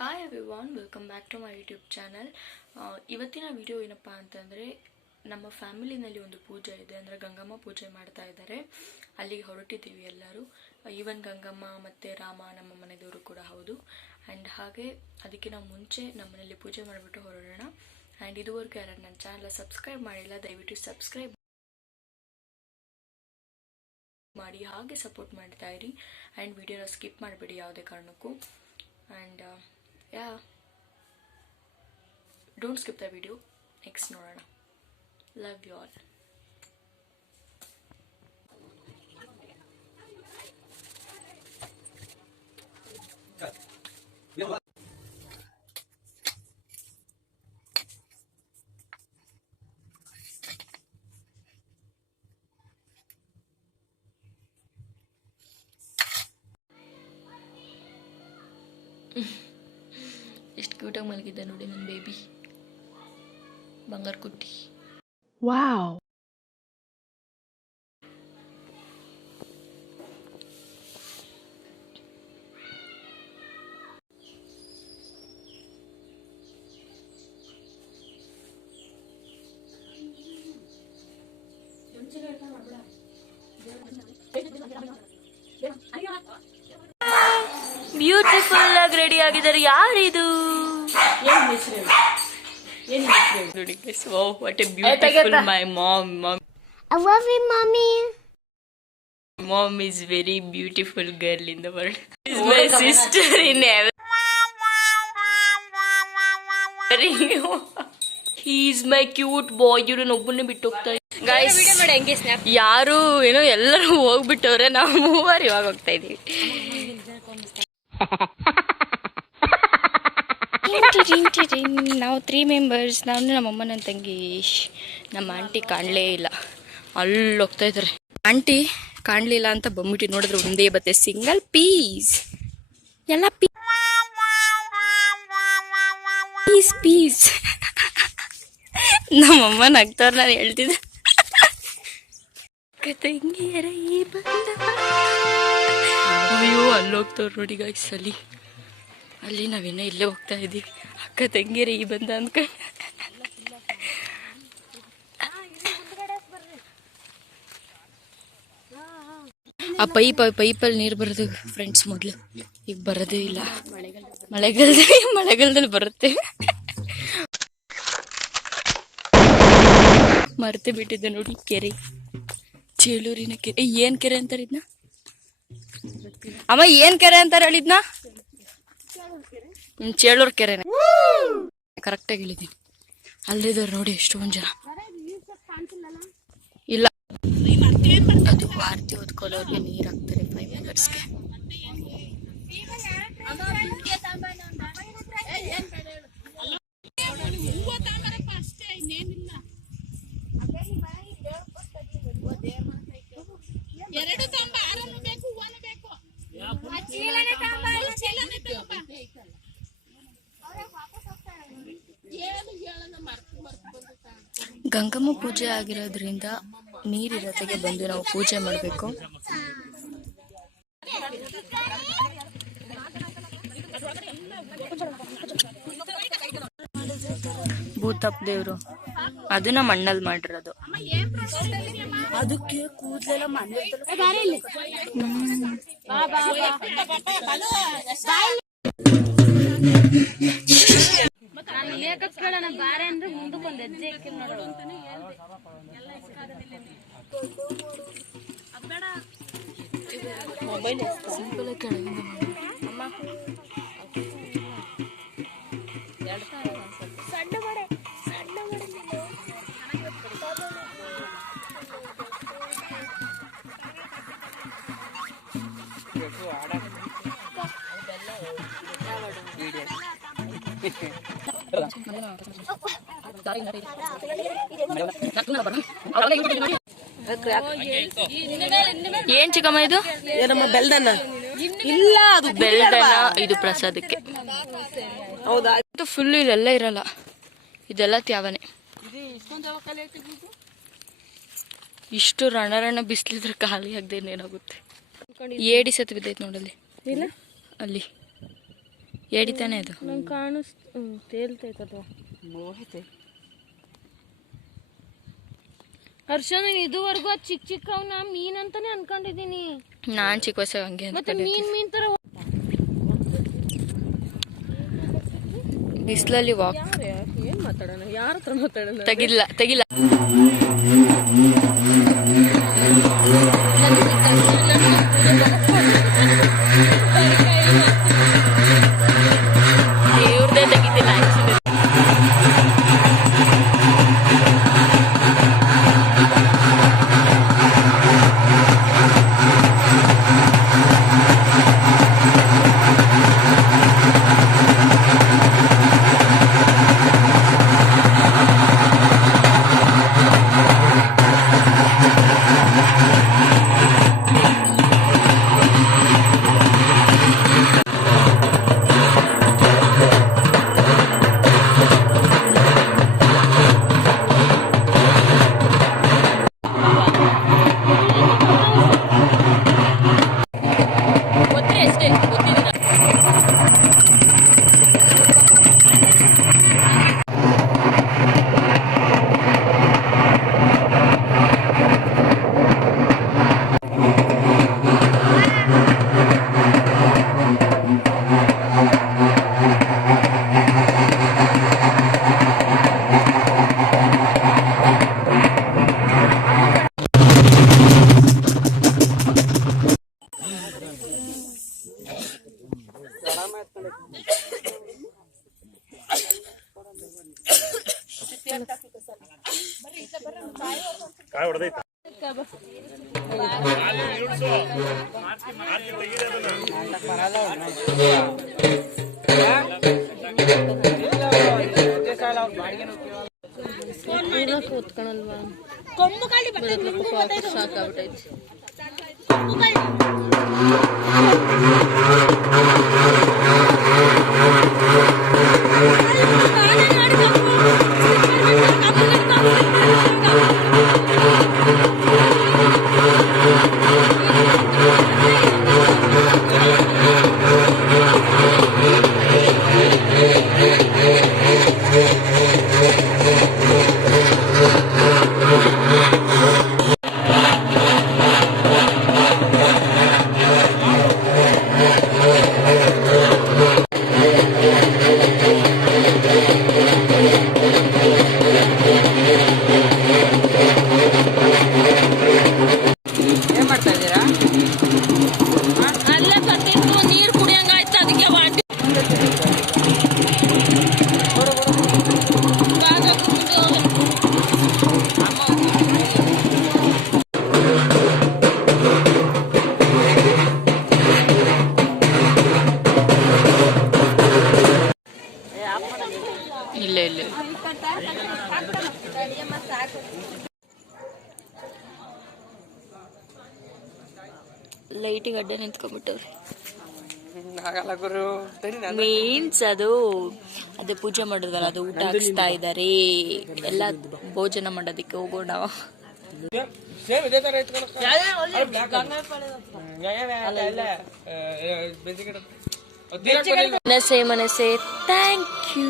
Hi everyone, welcome back to my YouTube channel. ಇವತ್ತಿನ video ಏನಪ್ಪ ಅಂತಂದರೆ, ನಮ್ಮ ಫ್ಯಾಮಿಲಿನಲ್ಲಿ ಒಂದು ಪೂಜೆ ಇದೆ, ಅಂದರೆ ಗಂಗಮ್ಮ ಪೂಜೆ ಮಾಡ್ತಾ ಇದ್ದಾರೆ. ಅಲ್ಲಿಗೆ ಹೊರಟಿದ್ದೀವಿ ಎಲ್ಲರೂ. ಈವನ್ ಗಂಗಮ್ಮ ಮತ್ತು ರಾಮ ನಮ್ಮ ಮನೆಯವರು ಕೂಡ ಹೌದು. ಆ್ಯಂಡ್ ಹಾಗೆ ಅದಕ್ಕೆ ನಾವು ಮುಂಚೆ ನಮ್ಮ ಮನೇಲಿ ಪೂಜೆ ಮಾಡಿಬಿಟ್ಟು ಹೊರಡೋಣ. ಆ್ಯಂಡ್ ಇದುವರೆಗೂ ಯಾರು ನನ್ನ ಚಾನಲ್ ಸಬ್ಸ್ಕ್ರೈಬ್ ಮಾಡಿಲ್ಲ, ದಯವಿಟ್ಟು ಸಬ್ಸ್ಕ್ರೈಬ್ ಮಾಡಿ, ಹಾಗೆ ಸಪೋರ್ಟ್ ಮಾಡ್ತಾ ಇರಿ. ಆ್ಯಂಡ್ ವಿಡಿಯೋನ ಸ್ಕಿಪ್ ಮಾಡಬೇಡಿ ಯಾವುದೇ ಕಾರಣಕ್ಕೂ. And don't skip the video. Next ನೋಡೋಣ. Love you all. ಎಷ್ಟು ಕ್ಯೂಟಾಗಿ ಮಲಗಿದ್ದೆ ನೋಡಿ ನನ್ನ ಬೇಬಿ ಬಂಗಾರ ಕುಟ್ಟಿ. ವಾವ್. ಬ್ಯೂಟಿಫುಲ್ ಆಗಿ ರೆಡಿ ಆಗಿದ್ದಾರೆ. ಯಾರಿದು? Wow, what a beautiful my mom. I love you, mommy. Mom is very beautiful girl in the world. She's my sister in heaven. He is my cute boy. ಇವ್ರನ್ನ ಒಬ್ಬನೇ ಬಿಟ್ಟು ಹೋಗ್ತಾ guys. ಯಾರು ಏನೋ ಎಲ್ಲರೂ ಹೋಗ್ಬಿಟ್ಟವ್ರೆ, ನಾವು ಮೂವರು ಇವಾಗ ಹೋಗ್ತಾ ಇದೀವಿ. ನಾವು 3 ಮೆಂಬರ್ಸ್. ನಾನು ನಮ್ಮಮ್ಮ, ನನ್ನ ತಂಗಿ, ನಮ್ಮ ಆಂಟಿ ಕಾಣಲೇ ಇಲ್ಲ, ಅಲ್ಲಿ ಹೋಗ್ತಾ ಇದ್ದಾರೆ. ಆಂಟಿ ಕಾಣಲಿಲ್ಲ ಅಂತ ಬಂದ್ಬಿಟ್ಟು ನೋಡಿದ್ರೆ ಒಂದೇ ಬತ್ತೆ, ಸಿಂಗಲ್ ಪೀಸ್ ಎಲ್ಲ ಪೀಸ್ ಪೀಸ್. ನಮ್ಮಮ್ಮ ನಗ್ತಾರ, ನಾನು ಹೇಳ್ತಿದ್ದೆ ತಂಗಿಯರ ಈ ಬಂದ. ಅಯ್ಯೋ ಅಲ್ಲಿ ಹೋಗ್ತವ್ರು ನೋಡಿ ಗೈಸ್, ಅಲ್ಲಿ ನಾವಿನ್ನ ಇಲ್ಲೇ ಹೋಗ್ತಾ ಇದ್ದೀವಿ. ಅಕ್ಕ ತಂಗಿಯರ ಈ ಬಂದ ಅಂದ್ಕೊಂಡು ಆ ಪೈಪಲ್ಲಿ ನೀರು ಬರೋದು ಫ್ರೆಂಡ್ಸ್ ಮೊದಲು, ಈಗ ಬರೋದೇ ಇಲ್ಲ. ಮಳೆಗಾಲದಲ್ಲಿ ಬರುತ್ತೆ. ಮರೆತೇ ಬಿಟ್ಟಿದ್ದೆ ನೋಡಿ, ಕೆರೆ, ಚೇಳೂರಿನ ಕೆರೆ. ಏನ್ ಕೆರೆ ಅಂತಾರೆ ಇದನ್ನ? ಅಮ್ಮ ಏನ್ ಕೆರೆ ಅಂತಾರೆ ಹೇಳಿದ್ನ? ಚೇಳೂರು ಕೆರೆನೆ, ಕರೆಕ್ಟಾಗಿ ಹೇಳಿದ್ದೀನಿ. ಅಲ್ಲಿದ್ದಾರೆ ನೋಡಿ ಎಷ್ಟೊಂದು ಜನ. ಇಲ್ಲ, ಅದು ಆರತಿ ಓದ್ಕೊಳ್ಳೋರಿಗೆ ನೀರು ಹಾಕ್ತಾರೆ 5 ಮೆಂಬರ್ಸ್ಗೆ. ಗಂಗಮ್ಮ ಪೂಜೆ ಆಗಿರೋದ್ರಿಂದ ನೀರಿರತೆಗೆ ಬಂದು ನಾವು ಪೂಜೆ ಮಾಡಬೇಕು. ಭೂತಪ್ಪ ದೇವ್ರು ಅದನ್ನ ಮಣ್ಣಲ್ಲಿ ಮಾಡಿರೋದು. ಅದಕ್ಕೆ ಕೂದಲೆಲ್ಲ ಬಾರೆ ಅಂದ್ರೆ ಮುಂದಕ್ಕೊಂದು ಹೆಜ್ಜೆ ಇಕ್ಕಿ ನೋಡೋಣ. ಮೊಬೈಲ್ ಸಿಂಪಲ್ ಕೆಳಗಿಂದ ಏನ್ ಚಿಕ್ಕಮ್ಮ ಇದು? ಏನಮ್ಮ ಬೆಲ್ದನ್ನ? ಇಲ್ಲ, ಅದು ಬೆಲ್ದನ್ನ. ಇದು ಪ್ರಸಾದಕ್ಕೆ. ಹೌದಾ? ಇದು ಫುಲ್ ಇಲ್ಲೆಲ್ಲ ಇರಲ್ಲ, ಇದೆಲ್ಲ ತ್ಯಾವನೆ. ಇಷ್ಟು ರಣ ಬಿಸಿಲಿದ್ರೆ ಖಾಲಿ ಆಗದೆ ಏನಾಗುತ್ತೆ. ಏಡಿ ಸತ್ತು ಬಿದ್ದೈತೆ ನೋಡಲ್ಲಿ, ಅಲ್ಲಿ ಏಡಿತಾನೆ ಅದು. ನಂಗೆ ತೇಲ್ತೈತದು. ಹರ್ಷ ನಾನು ಇದುವರೆಗೂ ಚಿಕ್ಕ ಚಿಕ್ಕವನ್ನ ಮೀನ್ ಅಂತಾನೆ ಅನ್ಕೊಂಡಿದೀನಿ. ನಾನ್ ಚಿಕ್ಕ ವಯಸ್ಸಾಗ ಹಂಗೆ ಮತ್ತೆ ಮೀನ್ ತರ ಬಿಸಿಲಲ್ಲಿ ವಾಕ್. ಏನ್ ಮಾತಾಡೋಣ, ಯಾರ ಹತ್ರ ಮಾತಾಡೋಣ? ತೆಗಿಲ್ಲ ಇವ್ರದೇ ತೆಗಿತಿಲ್ಲ ಆಕ್ಚುಲಿ. ಕೂತ್ಕೊಳಲ್ವಾ? ಸಾಕಾಗ್ಬಿಟ್ಟೈತಿ. ಇಲ್ಲ ಲೈಟಿಗೆ ಅಡ್ಡ ನಿಂತ್ಕೊಂಡ್ಬಿಟ್ಟವ್ರಿ. ಮೀನ್ಸ್ ಅದು ಪೂಜೆ ಮಾಡಿದ್ವಲ್ಲ, ಅದು ಊಟ ಹಾಕ್ಸ್ತಾ ಇದಾರೆ. ಎಲ್ಲ ಭೋಜನ ಮಾಡೋದಕ್ಕೆ ಹೋಗೋಣ. ಮನಸೆ ಥ್ಯಾಂಕ್ ಯು.